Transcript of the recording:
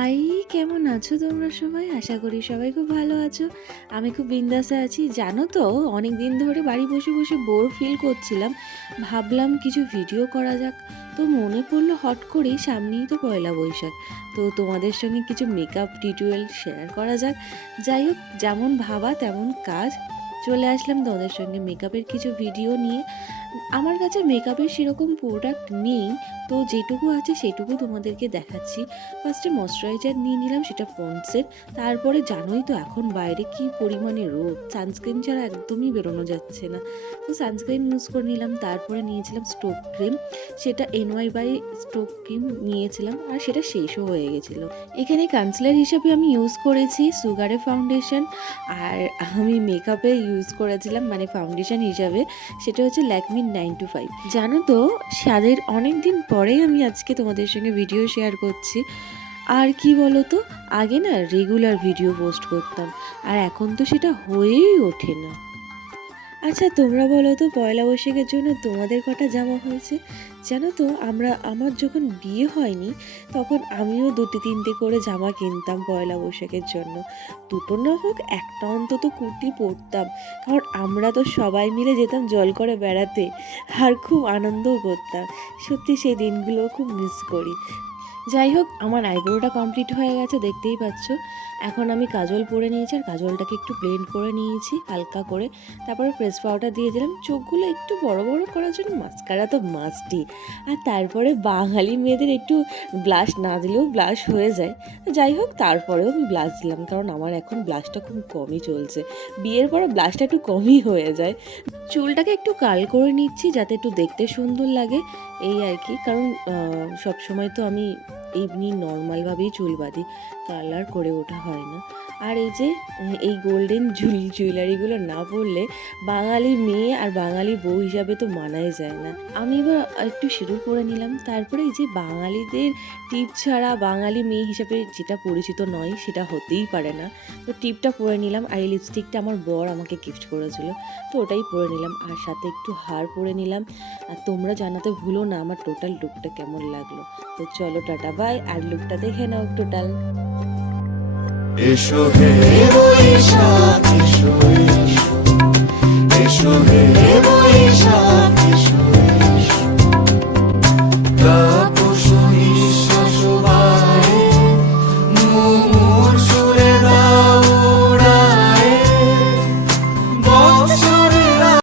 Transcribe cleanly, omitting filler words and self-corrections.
High, কেমন আছো তোমরা সবাই? আশা করি সবাই খুব ভালো আছো। আমি খুব বিন্দাসে আছি। জানো তো, অনেক দিন ধরে বাড়ি বসে বসে বোর ফিল করছিলাম। ভাবলাম কিছু ভিডিও করা যাক। তো মনে পড়লো হট করেই সামনেই তো পয়লা বৈশাখ। তো তোমাদের সঙ্গে কিছু মেকআপ টিউটোরিয়াল শেয়ার করা যাক। যাই হোক, যেমন ভাবা তেমন কাজ। চলে আসলাম তোমাদের সঙ্গে মেকআপের কিছু ভিডিও নিয়ে। আমার কাছে মেকআপের সেরকম প্রোডাক্ট নেই, তো যেটুকু আছে সেটুকু তোমাদেরকে দেখাচ্ছি। ফার্স্টে ময়শ্চারাইজার নিয়ে নিলাম, সেটা পন্ডসের। তারপরে জানোই তো এখন বাইরে কি পরিমাণে রোদ, সানস্ক্রিন ছাড়া একদমই বেরোনো যাচ্ছে না। তো সানস্ক্রিন ইউজ করে নিলাম। তারপরে নিয়েছিলাম স্টোক ক্রিম, সেটা NY বাই স্টোক ক্রিম নিয়েছিলাম, আর সেটা শেষও হয়ে গেছিলো। এখানে কনসিলার হিসেবে আমি ইউজ করেছি সুগারে ফাউন্ডেশন, আর আমি মেকআপে ইউজ করেছিলাম মানে ফাউন্ডেশন হিসাবে, সেটা হচ্ছে ল্যাকমি 925। জানো তো, স্বাদের অনেক দিন পরেই আমি আজকে তোমাদের সঙ্গে ভিডিও শেয়ার করছি। আর কি বলো তো, আগে না রেগুলার ভিডিও পোস্ট করতাম, আর এখন তো সেটা হয়েই ওঠে না। আচ্ছা, তোমরা বলো তো, পয়লা বৈশাখের জন্য তোমাদের কটা জামা হয়েছে? জানো তো, আমার যখন বিয়ে হয়নি তখন আমিও 2-3টে করে জামা কিনতাম পয়লা বৈশাখের জন্য। দুটো না হোক, একটা অন্তত কুর্তি পরতাম, কারণ আমরা তো সবাই মিলে যেতাম জল করে বেড়াতে, আর খুব আনন্দও করতাম। সত্যি সেই দিনগুলো খুব মিস করি। যাই হোক, আমার আইব্রোটা কমপ্লিট হয়ে গেছে, দেখতেই পাচ্ছ। এখন আমি কাজল পরে নিয়েছি, আর কাজলটাকে একটু ব্লেন্ড করে নিয়েছি হালকা করে। তারপরে ফেস পাউডার দিয়ে দিলাম, চোখগুলো একটু বড় বড় করার জন্য মাস্কারা তো মাস্টই। আর তারপরে বাঙালি মেয়েদের একটু ব্লাশ না দিলেও ব্লাশ হয়ে যায়। যাই হোক, তারপরেও আমি ব্লাশ দিলাম, কারণ আমার এখন ব্লাশটা খুব কমই চলছে। বিয়ের পরে ব্লাশটা একটু কমই হয়ে যায়। চুলটাকে একটু কাল করে নিচ্ছি যাতে একটু দেখতে সুন্দর লাগে, এই আর কি। কারণ সবসময় তো আমি এমনি নর্মালভাবেই চুল বাঁধি, কালার করে ওঠা হয় না। আর এই যে এই গোল্ডেন জুয়েলারিগুলো না পরলে বাঙালি মেয়ে আর বাঙালি বউ হিসাবে তো মানাই যায় না। আমি এবার একটু সিঁদুর পরে নিলাম। তারপরে এই যে বাঙালিদের টিপ ছাড়া বাঙালি মেয়ে হিসাবে যেটা পরিচিত নয় সেটা হতেই পারে না, তো টিপটা পরে নিলাম। আর এই লিপস্টিকটা আমার বর আমাকে গিফট করেছিল, তো ওটাই পরে নিলাম। আর সাথে একটু হার পরে নিলাম। আর তোমরা জানাতে ভুলো না আমার টোটাল লুকটা কেমন লাগলো। তো চলো, টাটা বাই। আর লুকটা দেখে নাও টোটাল। এসো হে বৈশাখ, এসো এসো, এসো হে বৈশাখ।